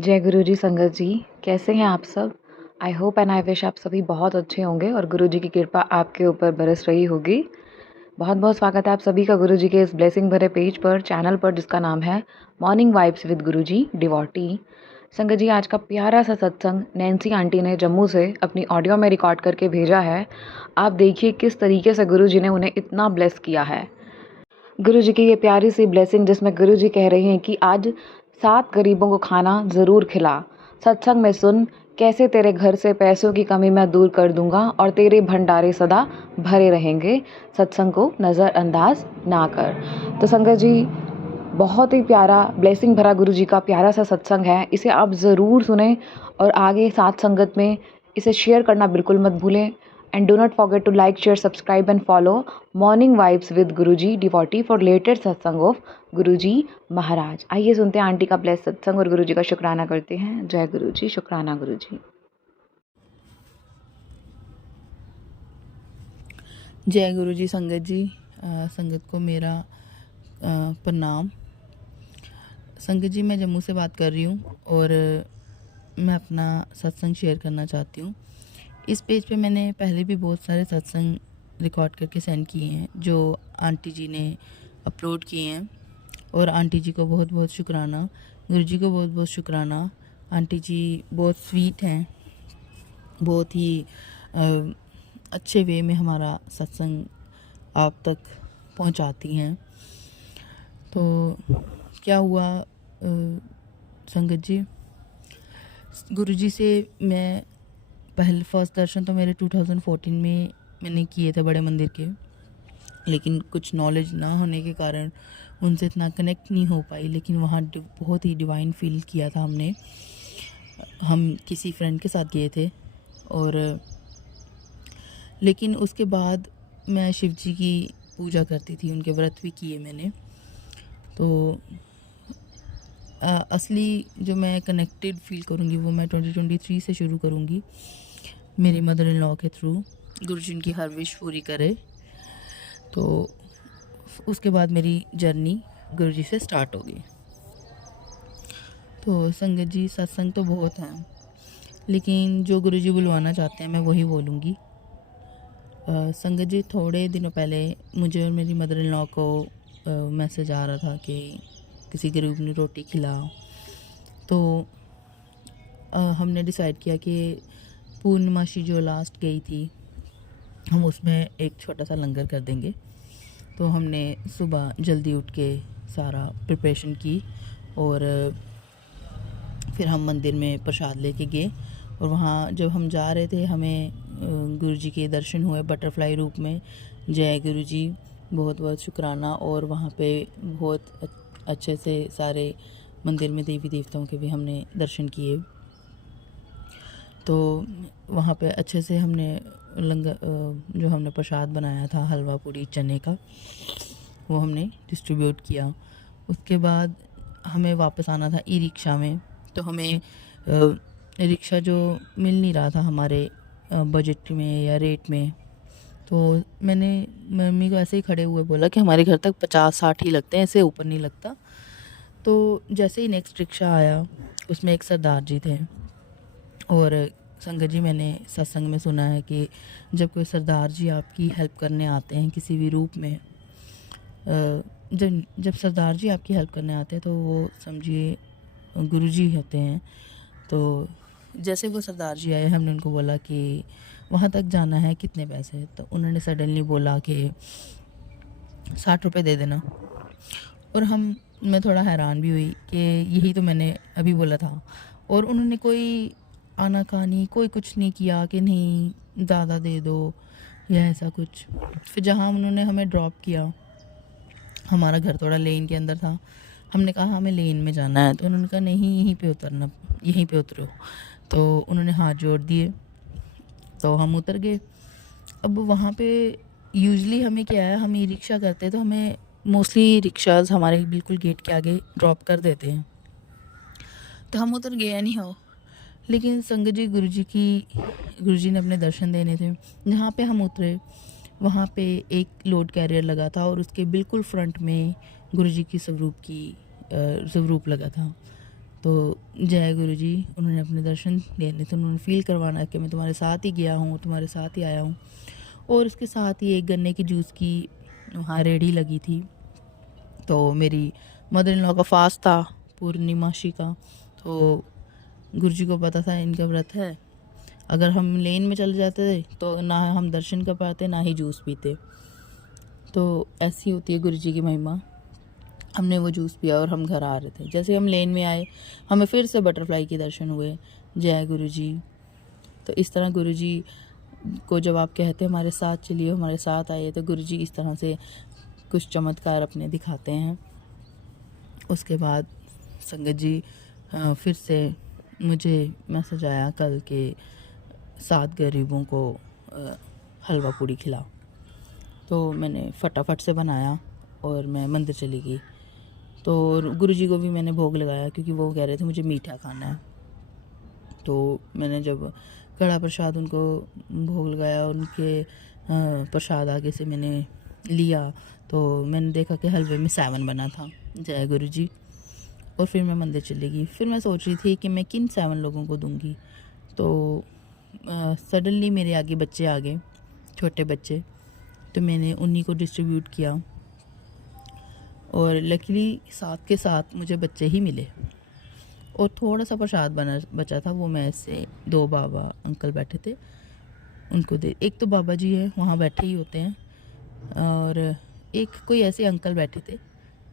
जय गुरु जी संगत जी, कैसे हैं आप सब? I hope and I wish आप सभी बहुत अच्छे होंगे और गुरु जी की कृपा आपके ऊपर बरस रही होगी। बहुत बहुत स्वागत है आप सभी का गुरु जी के इस ब्लेसिंग भरे पेज पर, चैनल पर, जिसका नाम है morning vibes with Guru ji devotee. संगत जी, आज का प्यारा सा सत्संग नैन्सी आंटी ने जम्मू से अपनी ऑडियो में रिकॉर्ड करके भेजा है। आप देखिए किस तरीके से गुरु जी ने उन्हें इतना ब्लेस किया है। गुरु जी की ये प्यारी सी ब्लेसिंग, जिसमें गुरु जी कह रहे हैं कि आज 7 गरीबों को खाना ज़रूर खिला। सत्संग में सुन कैसे तेरे घर से पैसों की कमी मैं दूर कर दूंगा और तेरे भंडारे सदा भरे रहेंगे। सत्संग को नज़रअंदाज ना कर। तो संगत जी, बहुत ही प्यारा ब्लेसिंग भरा गुरु जी का प्यारा सा सत्संग है। इसे आप ज़रूर सुने और आगे साथ संगत में इसे शेयर करना बिल्कुल मत भूलें। And do not forget to like, share, subscribe and follow morning vibes with Guruji devotee for latest satsang of Guruji Maharaj. आइए सुनते हैं आंटी का ब्लेस सत्संग और गुरुजी का शुक्राना करते हैं। जय गुरुजी, शुक्राना गुरुजी। जय गुरु जी संगत जी। संगत को मेरा प्रणाम। संगत जी, मैं जम्मू से बात कर रही हूँ और मैं अपना सत्संग शेयर करना चाहती हूँ। इस पेज पे मैंने पहले भी बहुत सारे सत्संग रिकॉर्ड करके सेंड किए हैं जो आंटी जी ने अपलोड किए हैं, और आंटी जी को बहुत बहुत शुक्राना, गुरु जी को बहुत बहुत शुक्राना। आंटी जी बहुत स्वीट हैं, बहुत ही अच्छे वे में हमारा सत्संग आप तक पहुंचाती हैं। तो क्या हुआ संगत जी, गुरु जी से मैं पहले फर्स्ट दर्शन तो मेरे 2014 में मैंने किए थे बड़े मंदिर के, लेकिन कुछ नॉलेज ना होने के कारण उनसे इतना कनेक्ट नहीं हो पाई। लेकिन वहाँ बहुत ही डिवाइन फील किया था हमने। हम किसी फ्रेंड के साथ गए थे, और लेकिन उसके बाद मैं शिव जी की पूजा करती थी, उनके व्रत भी किए मैंने। तो असली जो मैं कनेक्टेड फील करूँगी वो मैं 2023 से शुरू करूँगी, मेरी मदर इन लॉ के थ्रू। गुरु जी उनकी हर विश पूरी करे। तो उसके बाद मेरी जर्नी गुरु जी से स्टार्ट होगी। तो संगत जी, सत्संग तो बहुत हैं, लेकिन जो गुरु जी बुलवाना चाहते हैं मैं वही बोलूँगी। संगत जी, थोड़े दिनों पहले मुझे और मेरी मदर इन लॉ को मैसेज आ रहा था कि किसी गरीब ने रोटी खिलाओ। तो हमने डिसाइड किया कि पूर्णिमाशी जो लास्ट गई थी, हम उसमें एक छोटा सा लंगर कर देंगे। तो हमने सुबह जल्दी उठ के सारा प्रिपरेशन की, और फिर हम मंदिर में प्रसाद लेके गए। और वहाँ जब हम जा रहे थे, हमें गुरु जी के दर्शन हुए बटरफ्लाई रूप में। जय गुरु जी, बहुत बहुत शुक्राना। और वहाँ पे बहुत अच्छे से सारे मंदिर में देवी देवताओं के भी हमने दर्शन किए। तो वहाँ पे अच्छे से हमने लंगर, जो हमने प्रसाद बनाया था हलवा पूड़ी चने का, वो हमने डिस्ट्रीब्यूट किया। उसके बाद हमें वापस आना था ई रिक्शा में। तो हमें रिक्शा जो मिल नहीं रहा था हमारे बजट में या रेट में। तो मैंने मम्मी को ऐसे ही खड़े हुए बोला कि हमारे घर तक 50-60 ही लगते हैं, ऐसे ऊपर नहीं लगता। तो जैसे ही नेक्स्ट रिक्शा आया, उसमें एक सरदार जी थे। और संगत जी, मैंने सत्संग में सुना है कि जब कोई सरदार जी आपकी हेल्प करने आते हैं किसी भी रूप में, जब सरदार जी आपकी हेल्प करने आते हैं तो वो समझिए गुरु जी होते हैं। तो जैसे वो सरदार जी आए, हमने उनको बोला कि वहाँ तक जाना है, कितने पैसे? तो उन्होंने सडनली बोला कि 60 रुपये दे देना। और मैं थोड़ा हैरान भी हुई कि यही तो मैंने अभी बोला था। और उन्होंने कोई आनाकानी, कोई कुछ नहीं किया कि नहीं ज़्यादा दे दो या ऐसा कुछ। फिर जहाँ उन्होंने हमें ड्रॉप किया, हमारा घर थोड़ा लेन के अंदर था। हमने कहा हमें लेन में जाना है, तो उन्होंने कहा नहीं, यहीं पे उतरना, यहीं पे उतरो। तो उन्होंने हाथ जोड़ दिए, तो हम उतर गए। अब वहाँ पे यूजली हमें क्या है, हम ई रिक्शा करते हैं तो हमें मोस्टली रिक्शाज हमारे बिल्कुल गेट के आगे ड्रॉप कर देते हैं। तो हम उतर गए नहीं हो। लेकिन संगत जी, गुरु जी ने अपने दर्शन देने थे। जहाँ पे हम उतरे वहाँ पे एक लोड कैरियर लगा था, और उसके बिल्कुल फ्रंट में गुरु जी की स्वरूप लगा था। तो जय गुरु जी, उन्होंने अपने दर्शन देने थे, उन्होंने फ़ील करवाना कि मैं तुम्हारे साथ ही गया हूँ, तुम्हारे साथ ही आया हूँ। और उसके साथ ही एक गन्ने की जूस की वहाँ रेहड़ी लगी थी। तो मेरी मदर इन लॉ का फास्ट था पूर्णिमाशी का, तो गुरुजी को पता था इनका व्रत है। अगर हम लेन में चले जाते तो ना हम दर्शन कर पाते, ना ही जूस पीते। तो ऐसी होती है गुरुजी की महिमा। हमने वो जूस पिया और हम घर आ रहे थे। जैसे हम लेन में आए, हमें फिर से बटरफ्लाई के दर्शन हुए। जय गुरुजी। तो इस तरह गुरुजी को जब आप कहते हैं हमारे साथ चलिए, हमारे साथ आइए, तो गुरुजी इस तरह से कुछ चमत्कार अपने दिखाते हैं। उसके बाद संगत जी फिर से मुझे मैसेज आया कल के 7 गरीबों को हलवा पूड़ी खिलाओ। तो मैंने फटाफट से बनाया और मैं मंदिर चली गई। तो गुरुजी को भी मैंने भोग लगाया क्योंकि वो कह रहे थे मुझे मीठा खाना है। तो मैंने जब कड़ा प्रसाद उनको भोग लगाया, उनके प्रसाद आगे से मैंने लिया, तो मैंने देखा कि हलवे में 7 बना था। जय गुरु जी। और फिर मैं मंदिर चली गई। फिर मैं सोच रही थी कि मैं किन 7 लोगों को दूंगी। तो सडनली मेरे आगे बच्चे आ गए, छोटे बच्चे। तो मैंने उन्हीं को डिस्ट्रीब्यूट किया और लकीली साथ के साथ मुझे बच्चे ही मिले। और थोड़ा सा प्रसाद बचा था, वो मैं से 2 बाबा अंकल बैठे थे उनको दे। एक तो बाबा जी है, वहाँ बैठे ही होते हैं, और एक कोई ऐसे अंकल बैठे थे,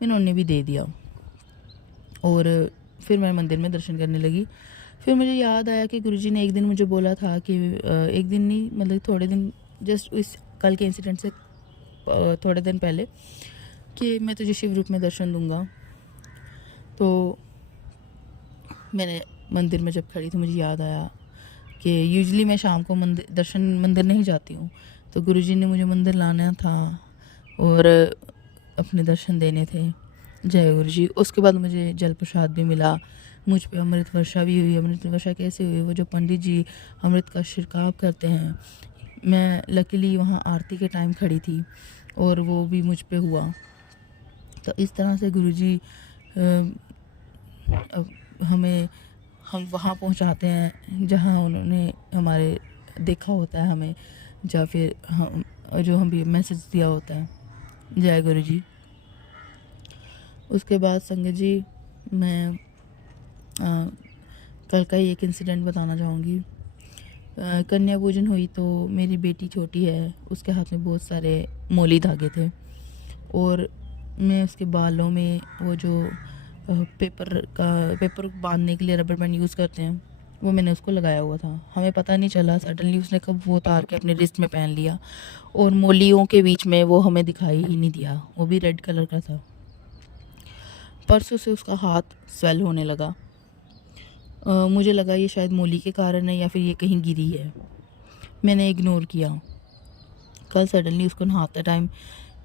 मैंने उन्हें भी दे दिया। और फिर मैं मंदिर में दर्शन करने लगी। फिर मुझे याद आया कि गुरुजी ने एक दिन मुझे बोला था कि एक दिन नहीं, मतलब थोड़े दिन, जस्ट इस कल के इंसिडेंट से थोड़े दिन पहले, कि मैं तुझे शिव रूप में दर्शन दूंगा। तो मैंने मंदिर में जब खड़ी थी, मुझे याद आया कि यूजुअली मैं शाम को मंदिर नहीं जाती हूँ, तो गुरुजी ने मुझे मंदिर लाना था और अपने दर्शन देने थे। जय गुरुजी। उसके बाद मुझे जल प्रसाद भी मिला, मुझ पे अमृत वर्षा भी हुई। अमृत वर्षा कैसे हुई? वो जो पंडित जी अमृत का छिड़काव करते हैं, मैं लकीली वहाँ आरती के टाइम खड़ी थी और वो भी मुझ पे हुआ। तो इस तरह से गुरुजी हम वहाँ पहुँचाते हैं जहाँ उन्होंने हमारे देखा होता है हमें, या फिर हम जो हम भी मैसेज दिया होता है। जय गुरु जी। उसके बाद संगत जी, मैं कल का ही एक इंसिडेंट बताना चाहूँगी। कन्या पूजन हुई तो मेरी बेटी छोटी है, उसके हाथ में बहुत सारे मोली धागे थे और मैं उसके बालों में वो जो पेपर बांधने के लिए रबर बैंड यूज़ करते हैं, वो मैंने उसको लगाया हुआ था। हमें पता नहीं चला, सडनली उसने कब वो उतार के अपने रिस्ट में पहन लिया और मोलियों के बीच में वो हमें दिखाई ही नहीं दिया, वो भी रेड कलर का था। परसों से उसका हाथ स्वेल होने लगा। मुझे लगा ये शायद मोली के कारण है या फिर ये कहीं गिरी है। मैंने इग्नोर किया। कल सडनली उसको नहाते टाइम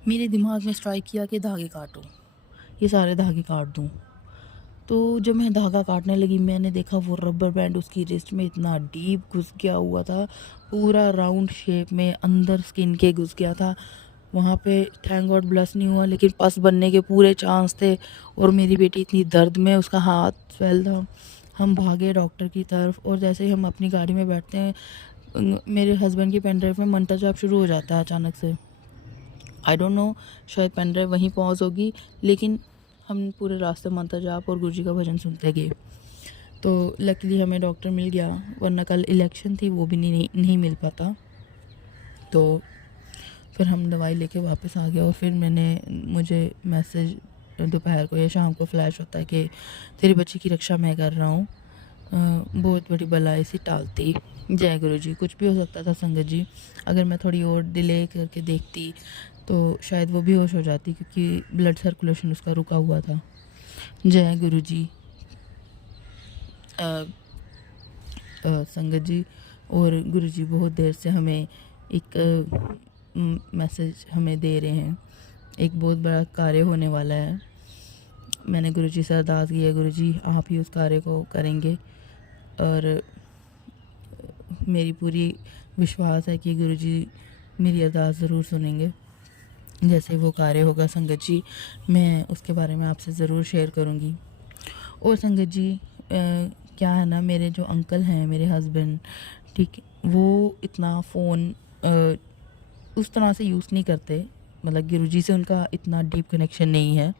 मेरे दिमाग में स्ट्राइक किया कि धागे काटो, ये सारे धागे काट दूँ। तो जब मैं धागा काटने लगी, मैंने देखा वो रबर बैंड उसकी रिस्ट में इतना डीप घुस गया हुआ था, पूरा राउंड शेप में अंदर स्किन के घुस गया था। वहाँ पे थैंक गॉड ब्लस नहीं हुआ, लेकिन पस बनने के पूरे चांस थे। और मेरी बेटी इतनी दर्द में, उसका हाथ स्वेल था। हम भागे डॉक्टर की तरफ और जैसे ही हम अपनी गाड़ी में बैठते हैं, मेरे हस्बैंड की पेन ड्राइव में मंटा जाप शुरू हो जाता है अचानक से। आई डोंट नो, शायद पेन ड्राइव वहीं पॉज होगी, लेकिन हम पूरे रास्ते मंत्र जाप और गुरुजी का भजन सुनते गए। तो लकीली हमें डॉक्टर मिल गया, वरना कल इलेक्शन थी, वो भी नहीं मिल पाता। तो फिर हम दवाई लेके वापस आ गए। और फिर मुझे मैसेज दोपहर को या शाम को फ्लैश होता है कि तेरी बच्ची की रक्षा मैं कर रहा हूँ, बहुत बड़ी बलाई सी टालती। जय गुरु जी। कुछ भी हो सकता था संगत जी, अगर मैं थोड़ी और डिले करके देखती तो शायद वो बेहोश हो जाती, क्योंकि ब्लड सर्कुलेशन उसका रुका हुआ था। जय गुरु जी। संगत जी और गुरु जी बहुत देर से हमें एक मैसेज हमें दे रहे हैं, एक बहुत बड़ा कार्य होने वाला है। मैंने गुरु जी से अरदास की है, गुरु जी आप ही उस कार्य को करेंगे, और मेरी पूरी विश्वास है कि गुरु जी मेरी अरदास ज़रूर सुनेंगे। जैसे वो कार्य होगा संगत जी, मैं उसके बारे में आपसे ज़रूर शेयर करूँगी। और संगत जी, क्या है ना, मेरे जो अंकल हैं, मेरे हस्बैंड, ठीक, वो इतना फ़ोन उस तरह से यूज़ नहीं करते, मतलब गुरुजी से उनका इतना डीप कनेक्शन नहीं है,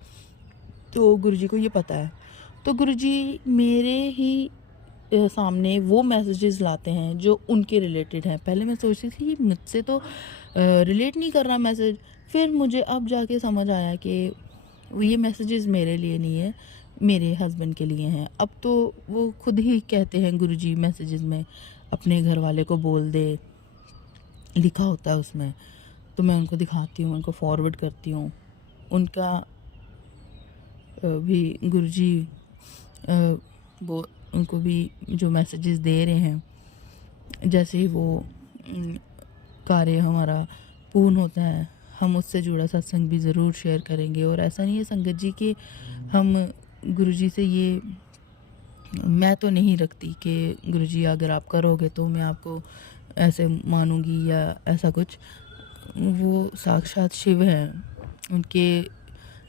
तो गुरुजी को ये पता है। तो गुरुजी मेरे ही सामने वो मैसेजेस लाते हैं जो उनके रिलेटेड हैं। पहले मैं सोचती थी ये मुझसे तो रिलेट नहीं कर रहा मैसेज, फिर मुझे अब जाके समझ आया कि ये मैसेजेस मेरे लिए नहीं है, मेरे हस्बैंड के लिए हैं। अब तो वो खुद ही कहते हैं गुरुजी मैसेजेस में अपने घर वाले को बोल दे, लिखा होता है उसमें। तो मैं उनको दिखाती हूँ, उनको फॉरवर्ड करती हूँ। उनका भी गुरुजी वो उनको भी जो मैसेजेस दे रहे हैं, जैसे ही वो कार्य हमारा पूर्ण होता है, हम उससे जुड़ा सत्संग भी ज़रूर शेयर करेंगे। और ऐसा नहीं है संगत जी कि हम गुरुजी से ये मैं तो नहीं रखती कि गुरुजी अगर आप करोगे तो मैं आपको ऐसे मानूंगी या ऐसा कुछ। वो साक्षात शिव हैं, उनके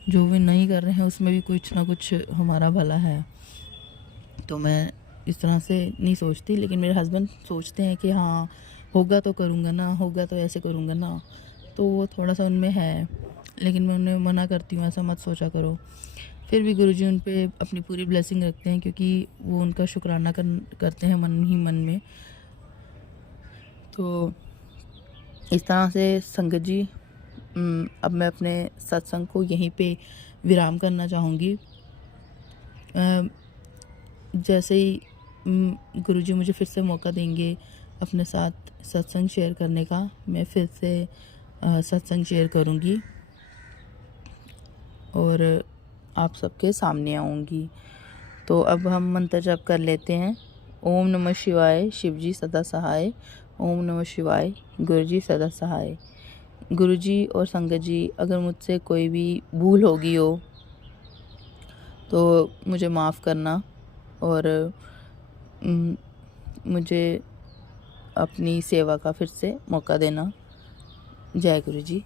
जो भी नहीं कर रहे हैं उसमें भी कुछ ना कुछ हमारा भला है। तो मैं इस तरह से नहीं सोचती, लेकिन मेरे हस्बैंड सोचते हैं कि हाँ होगा तो करूँगा ना, होगा तो ऐसे करूँगा ना, तो वो थोड़ा सा उनमें है। लेकिन मैं उन्हें मना करती हूँ, ऐसा मत सोचा करो। फिर भी गुरुजी उन पे अपनी पूरी ब्लेसिंग रखते हैं, क्योंकि वो उनका शुक्राना करते हैं मन ही मन में। तो इस तरह से संगत जी, अब मैं अपने सत्संग को यहीं पे विराम करना चाहूँगी। जैसे ही गुरुजी मुझे फिर से मौका देंगे अपने साथ सत्संग शेयर करने का, मैं फिर से सत्संग शेयर करूँगी और आप सबके सामने आऊँगी। तो अब हम मंत्र जप कर लेते हैं। ओम नमः शिवाय, शिवजी सदा सहाय। ओम नमः शिवाय, गुरुजी सदा सहाय। गुरुजी और संगत जी, अगर मुझसे कोई भी भूल होगी हो तो मुझे माफ़ करना और मुझे अपनी सेवा का फिर से मौका देना। जय गुरुजी।